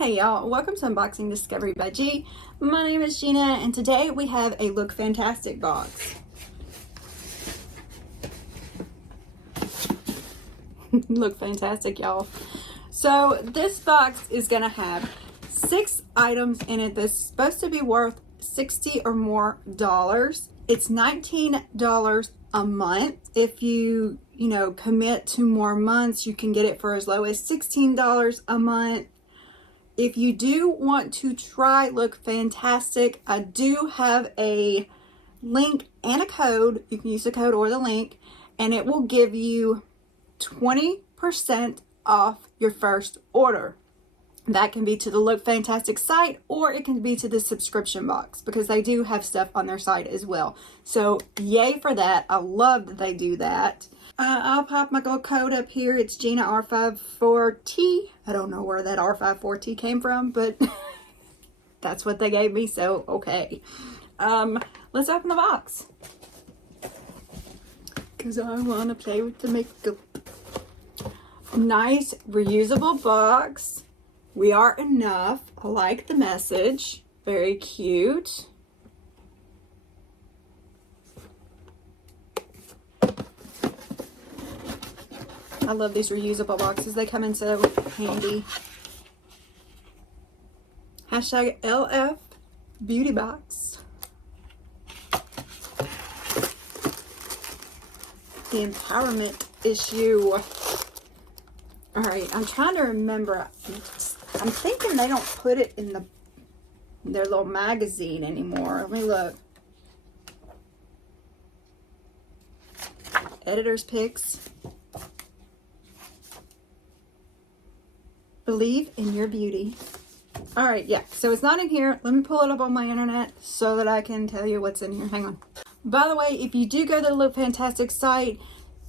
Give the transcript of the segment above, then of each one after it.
Hey y'all, welcome to Unboxing Discovery by G. My name is Gina and today we have a Look Fantastic box. Look fantastic, y'all. So this box is gonna have 6 items in it that's supposed to be worth $60 or more. It's $19 a month. If you commit to more months, you can get it for as low as $16 a month. If you do want to try Look Fantastic, I do have a link and a code. You can use the code or the link, and it will give you 20% off your first order. That can be to the Look Fantastic site, or it can be to the subscription box, because they do have stuff on their site as well. So yay for that. I love that they do that. I'll pop my little code up here. It's Gina R54T. I don't know where that R54T came from, but that's what they gave me, so okay. Let's open the box, because I want to play with the makeup. Nice reusable box. We are enough. I like the message. Very cute. I love these reusable boxes. They come in so handy. Hashtag lfbeautybox. The empowerment issue. Alright, I'm trying to remember. I'm thinking they don't put it in their little magazine anymore. Let me look. Editor's picks. Believe in your beauty. Alright, yeah. So it's not in here. Let me pull it up on my internet so that I can tell you what's in here. Hang on. By the way, if you do go to the Look Fantastic site,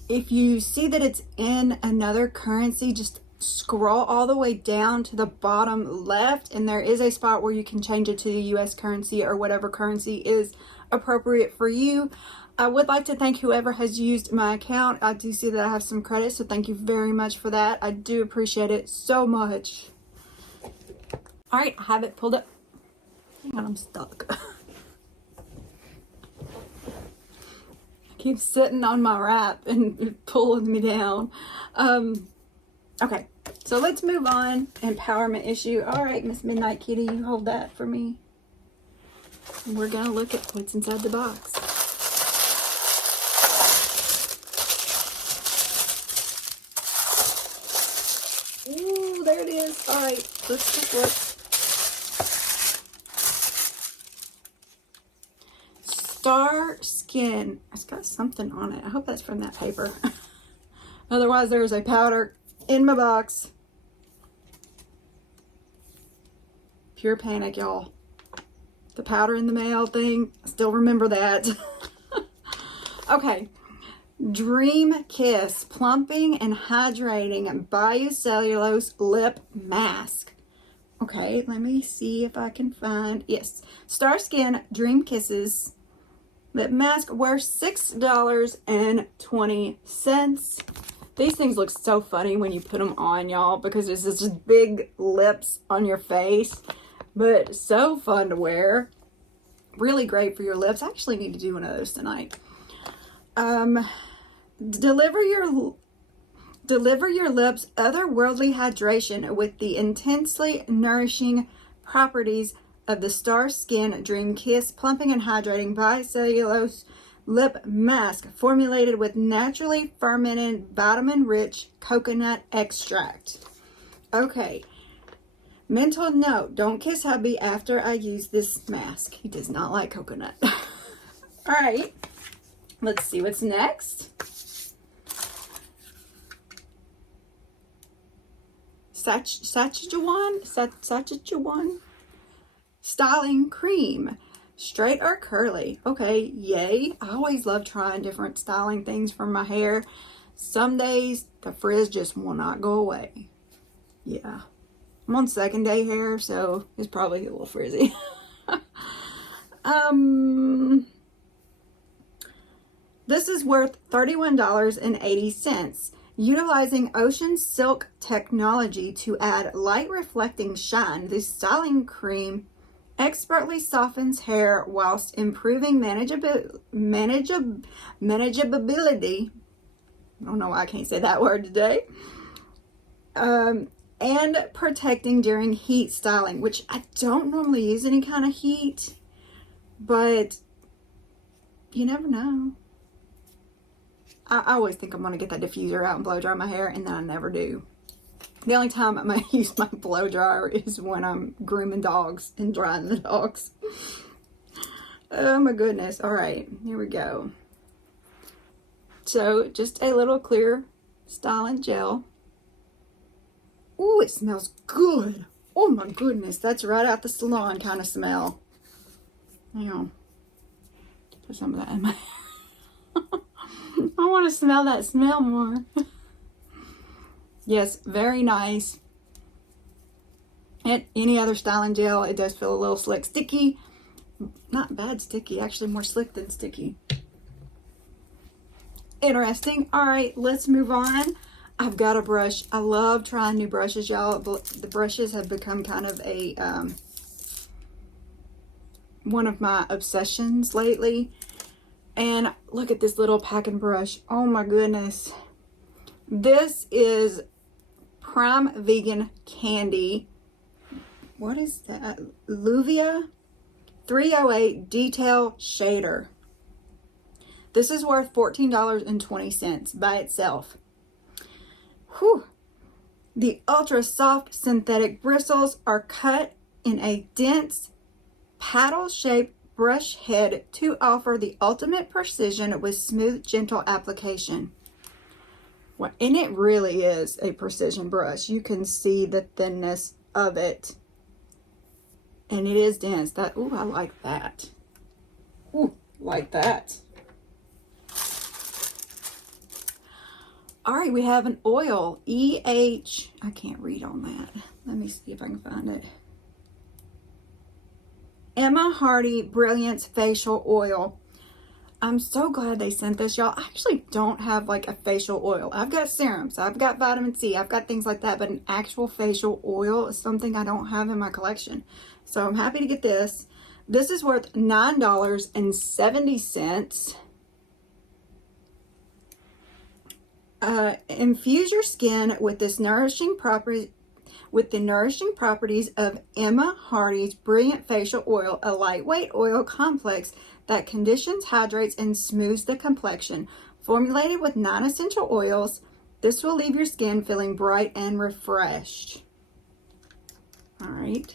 if you see that it's in another currency, just scroll all the way down to the bottom left, and there is a spot where you can change it to the US currency or whatever currency is appropriate for you. I would like to thank whoever has used my account. I do see that I have some credit, so thank you very much for that. I do appreciate it so much. All right, I have it pulled up. Hang on, I'm stuck. I keep sitting on my wrap and pulling me down. Okay, so let's move on. Empowerment issue. All right, Miss Midnight Kitty, you hold that for me. And we're gonna look at what's inside the box. Ooh, there it is. All right, let's just look. Starskin. It's got something on it. I hope that's from that paper. Otherwise, there's a powder in my box. Pure panic, y'all. The powder in the mail thing. I still remember that. Okay. DREAMKISS Plumping and Hydrating Bio-Cellulose Lip Mask. Okay, let me see if I can find. Yes. Starskin DREAMKISS's lip mask worth $6.20. These things look so funny when you put them on, y'all, because there's just big lips on your face, but so fun to wear. Really great for your lips. I actually need to do one of those tonight. Deliver your lips otherworldly hydration with the intensely nourishing properties of the Starskin DREAMKISS Plumping and Hydrating Bio-Cellulose Lip Mask, formulated with naturally fermented vitamin-rich coconut extract. Okay. Mental note, don't kiss hubby after I use this mask. He does not like coconut. All right. Let's see what's next. Sachajuan Styling Cream. Straight or curly? Okay, yay. I always love trying different styling things for my hair. Some days the frizz just will not go away. Yeah. I'm on second day hair, so it's probably a little frizzy. This is worth $31.80. Utilizing ocean silk technology to add light reflecting shine, this styling cream expertly softens hair whilst improving manageability. I don't know why I can't say that word today. And protecting during heat styling, which I don't normally use any kind of heat, but you never know. I always think I'm going to get that diffuser out and blow dry my hair, and then I never do. The only time I'm going to use my blow dryer is when I'm grooming dogs and drying the dogs. Oh my goodness. All right, here we go. So just a little clear styling gel. Ooh, it smells good. Oh my goodness, that's right out the salon kind of smell. Hang on. Put some of that in my I want to smell that smell more. Yes, very nice. And any other styling gel, it does feel a little slick. Sticky. Not bad sticky, actually more slick than sticky. Interesting. All right, let's move on. I've got a brush. I love trying new brushes, y'all. The brushes have become kind of a one of my obsessions lately. And look at this little packing brush. Oh my goodness. This is Prime Vegan Candy. What is that? Luvia 308 Detail Shader. This is worth $14.20 by itself. Whew. The ultra soft synthetic bristles are cut in a dense paddle shaped brush head to offer the ultimate precision with smooth, gentle application. Well, and it really is a precision brush. You can see the thinness of it. And it is dense. That, ooh, I like that. Ooh, like that. All right, we have an oil, I can't read on that. Let me see if I can find it. Emma Hardie Brilliance Facial Oil. I'm so glad they sent this, y'all. I actually don't have like a facial oil. I've got serums, I've got vitamin C, I've got things like that, but an actual facial oil is something I don't have in my collection. So I'm happy to get this. This is worth $9.70. Infuse your skin with this nourishing properties of Emma Hardie's Brilliant Facial Oil, a lightweight oil complex that conditions, hydrates, and smooths the complexion. Formulated with 9 essential oils, this will leave your skin feeling bright and refreshed. All right.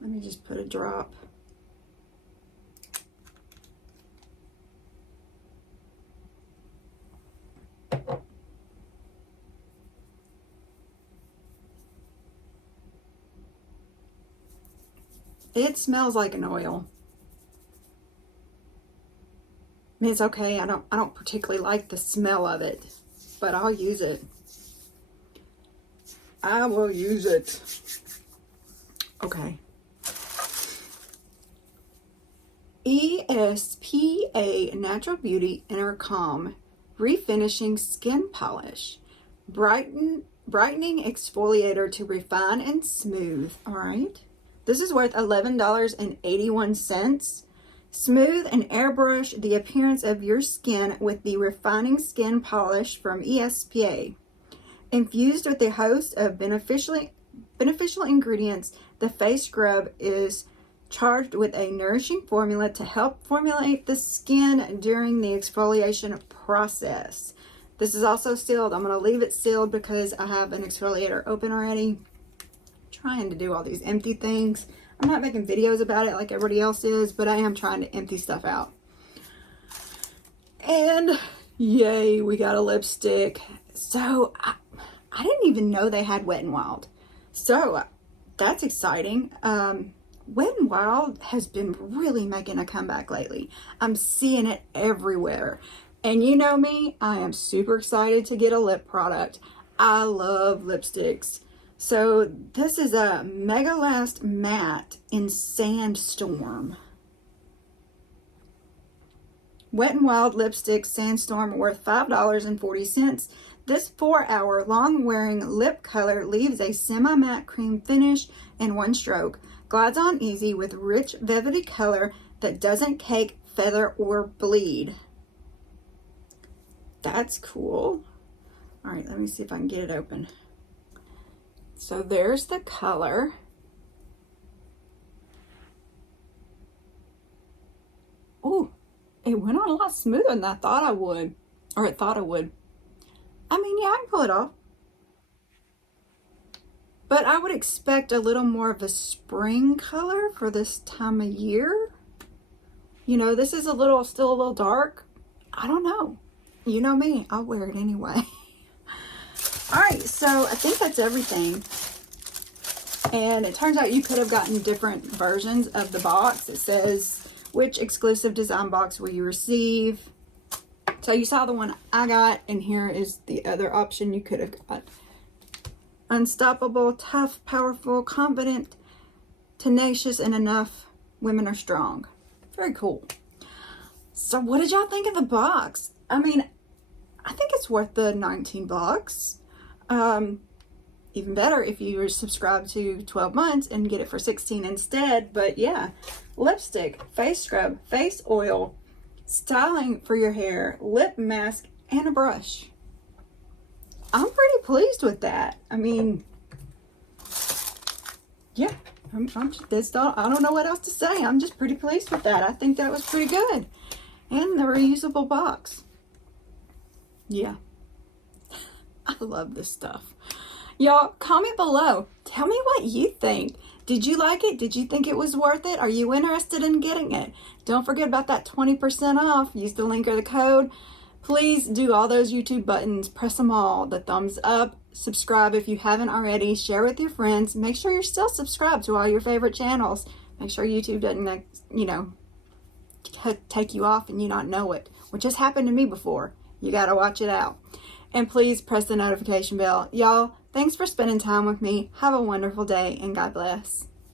Let me just put a drop. It smells like an oil. I mean, it's okay. I don't particularly like the smell of it, but I'll use it. I will use it. Okay. ESPA Natural Beauty Intercom Refinishing Skin Polish. Brightening exfoliator to refine and smooth. All right. This is worth $11.81. Smooth and airbrush the appearance of your skin with the refining skin polish from ESPA. Infused with a host of beneficial ingredients, the face scrub is charged with a nourishing formula to help formulate the skin during the exfoliation process. This is also sealed. I'm going to leave it sealed because I have an exfoliator open already. Trying to do all these empty things. I'm not making videos about it like everybody else is, but I am trying to empty stuff out. And yay, we got a lipstick. So I didn't even know they had Wet n Wild. So that's exciting. Wet n Wild has been really making a comeback lately. I'm seeing it everywhere. And you know me, I am super excited to get a lip product. I love lipsticks. So this is a Mega Last Matte in Sandstorm. Wet n Wild Lipstick Sandstorm, worth $5.40. This 4-hour long-wearing lip color leaves a semi-matte cream finish in one stroke. Glides on easy with rich velvety color that doesn't cake, feather, or bleed. That's cool. All right, let me see if I can get it open. So there's the color. Oh, it went on a lot smoother than I thought I would. Or it thought it would. I mean, yeah, I can pull it off. But I would expect a little more of a spring color for this time of year. You know, this is still a little dark. I don't know. You know me, I'll wear it anyway. All right, so I think that's everything. And it turns out you could have gotten different versions of the box. It says, which exclusive design box will you receive? So you saw the one I got, and here is the other option you could have got. Unstoppable, tough, powerful, confident, tenacious, and enough women are strong. Very cool. So what did y'all think of the box? I mean, I think it's worth the $19. Even better if you were subscribed to 12 months and get it for $16 instead. But yeah, lipstick, face scrub, face oil, styling for your hair, lip mask, and a brush. I'm pretty pleased with that. I mean, yeah, I don't know what else to say. I'm just pretty pleased with that. I think that was pretty good. And the reusable box. Yeah. I love this stuff. Y'all, comment below. Tell me what you think. Did you like it? Did you think it was worth it? Are you interested in getting it? Don't forget about that 20% off. Use the link or the code. Please do all those YouTube buttons. Press them all. The thumbs up. Subscribe if you haven't already. Share with your friends. Make sure you're still subscribed to all your favorite channels. Make sure YouTube doesn't, take you off and you not know it, which has happened to me before. You got to watch it out. And please press the notification bell. Y'all, thanks for spending time with me. Have a wonderful day, and God bless.